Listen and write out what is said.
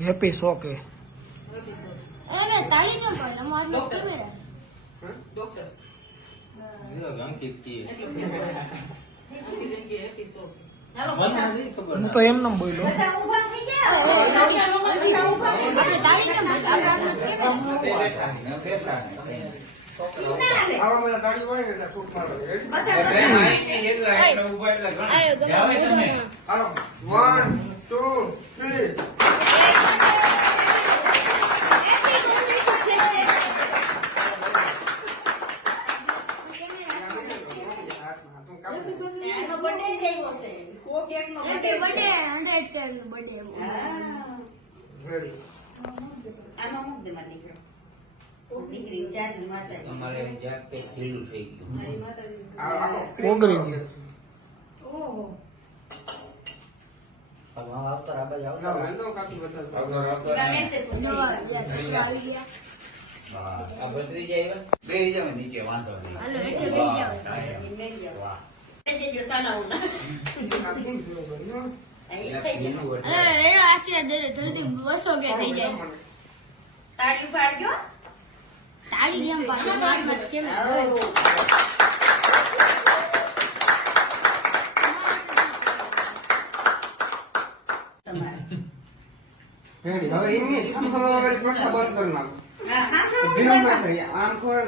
happy શોક હે અરે તાળી કેમ પડે અમારો કેમેરા ડોક્ટર અંકિત કી હેપી શોક હું તો એમ નમ બોલ્યો આપણે તાળી કેમ અમારે જ્યાં કઈ ઢીલું થઈ ઓગરી ગયું આ બદલી જાય બે જાવ નીચે વાંધો જલ્દી બસો કે થઈ જાય તાળી પાડજો તાળી એમ પાડજો કેમ હવે એમ નહીં આમ ખબર બંધ કરી નાખો આમ ખબર